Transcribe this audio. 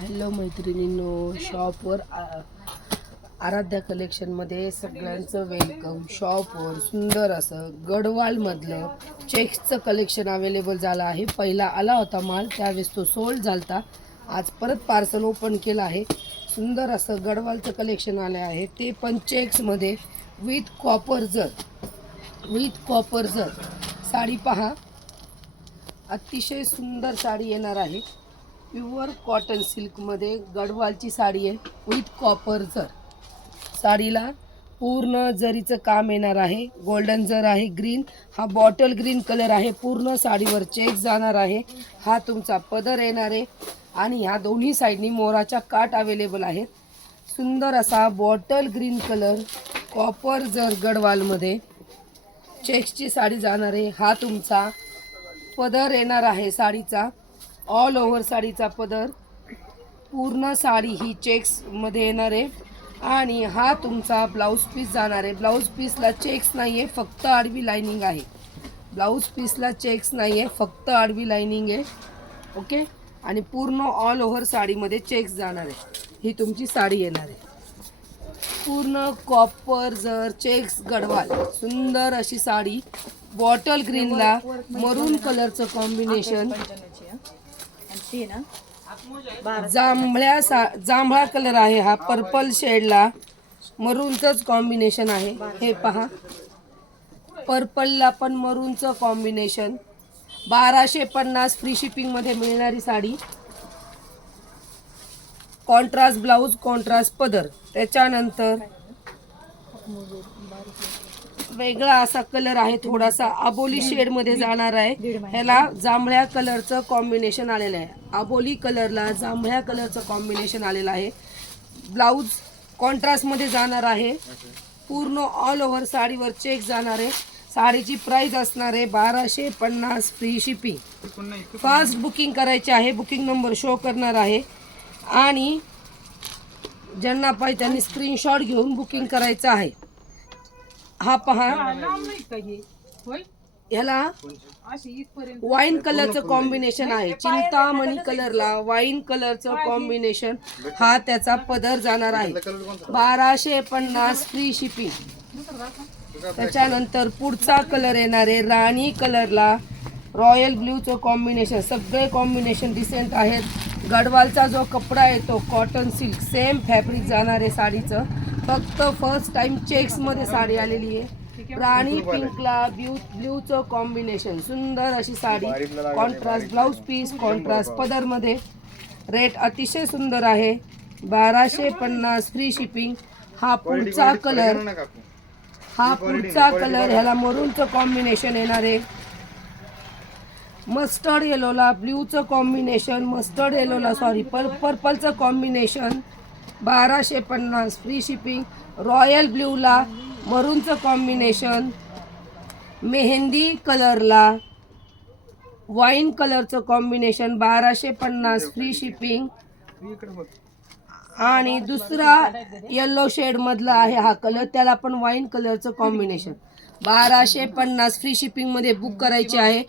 Hello मैत्रिणींनो, शॉपवर आराध्या कलेक्शनमध्ये सगळ्यांचं वेलकम. शॉपवर सुंदर असं गडवालमधलं चेक्सचं कलेक्शन अवेलेबल झालं आहे. पहिला आला होता माल, त्यावेळेस तो सोल्ड झालता. आज परत पार्सल ओपन केलं आहे. सुंदर असं गडवालचं कलेक्शन आलं आहे, ते पण चेक्समध्ये विथ कॉपर जर साडी पहा. अतिशय सुंदर साडी येणार आहे. प्युअर कॉटन सिल्कमध्ये गडवालची साडी आहे विथ कॉपर जर. साडीला पूर्ण जरीचं काम येणार आहे. गोल्डन जर आहे, ग्रीन हा बॉटल ग्रीन कलर आहे. पूर्ण साडीवर चेक जाणार आहे. हा तुमचा पदर येणार आहे आणि ह्या दोन्ही साईडनी मोराच्या काठ अवेलेबल आहेत. सुंदर असा बॉटल ग्रीन कलर कॉपर जर गडवालमध्ये चेक्सची साडी जाणार आहे. हा तुमचा पदर येणार आहे साडीचा. ऑल ओव्हर साडीचा पदर. पूर्ण साडी ही चेक्समध्ये येणार आहे आणि हा तुमचा ब्लाऊज पीस जाणार आहे. ब्लाऊज पीसला चेक्स नाही आहे, फक्त आडवी लाईनिंग आहे. ब्लाऊज पीसला चेक्स नाही आहे, फक्त आडवी लाईनिंग आहे. ओके. आणि पूर्ण ऑल ओव्हर साडीमध्ये चेक्स जाणार आहे. ही तुमची साडी येणार आहे. पूर्ण कॉपर जर चेक्स गडवाल. सुंदर अशी साडी. बॉटल ग्रीनला मरून कलरचं कॉम्बिनेशन. जांभळा कलर आहे हा. पर्पल शेडला मरूनचंच कॉम्बिनेशन आहे. हे पहा, पर्पलला पण मरूनचं कॉम्बिनेशन. 1250 फ्री शिपिंगमध्ये मिळणारी साडी. कॉन्ट्रास्ट ब्लाऊज, कॉन्ट्रास्ट पदर. त्याच्यानंतर वेगळा असा कलर आहे, थोडासा अबोली शेडमध्ये जाणार आहे. ह्याला जांभळ्या कलरचं कॉम्बिनेशन आलेलं आहे. अबोली कलरला जांभळ्या कलरचं कॉम्बिनेशन आलेलं आहे. ब्लाऊज कॉन्ट्रास्टमध्ये जाणार आहे. पूर्ण ऑल ओव्हर साडीवर चेक जाणार आहे. साडीची प्राइस असणार आहे 1250 फ्री शिपिंग. फास्ट बुकिंग करायची आहे. बुकिंग नंबर शो करणार आहे आणि ज्यांना पाहिजे त्यांनी स्क्रीनशॉट घेऊन बुकिंग करायचं आहे. हा पहा, ह्याला वाईन कलरचं कॉम्बिनेशन आहे. चिंतामणी कलरला वाईन कलरचं कॉम्बिनेशन. हा त्याचा पदर जाणार आहे. 1250 फ्री शिपिंग. त्याच्यानंतर पुढचा कलर येणार आहे राणी कलरला रॉयल ब्ल्यूचं कॉम्बिनेशन. सगळे कॉम्बिनेशन डिसेंट आहेत. गडवालचा जो कपडा आहे तो कॉटन सिल्क सेम फॅब्रिक जाणार आहे साडीचं. फक्त फर्स्ट टाइम चेक्समध्ये साडी आलेली आहे. राणी पिंकला ब्ल्यूचं कॉम्बिनेशन. सुंदर अशी sari. Contrast blouse piece, contrast पदरमध्ये. रेट अतिशय सुंदर आहे. 1250 फ्री शिपिंग. हा पुढचा कलर ह्याला मरूनचं कॉम्बिनेशन येणार आहे. मस्टर्ड येलोला ब्ल्यूचं कॉम्बिनेशन. पर्पलचं कॉम्बिनेशन. 1250 free shipping. रॉयल ब्ल्यूला मरूनचं कॉम्बिनेशन. मेहंदी कलरला वाईन कलरचं कॉम्बिनेशन. 1250 free shipping. आणि दुसरा येलो शेडमधला आहे हा कलर, त्याला पण वाईन कलरचं कॉम्बिनेशन. 1250 फ्री शिपिंगमध्ये बुक करायचे आहे.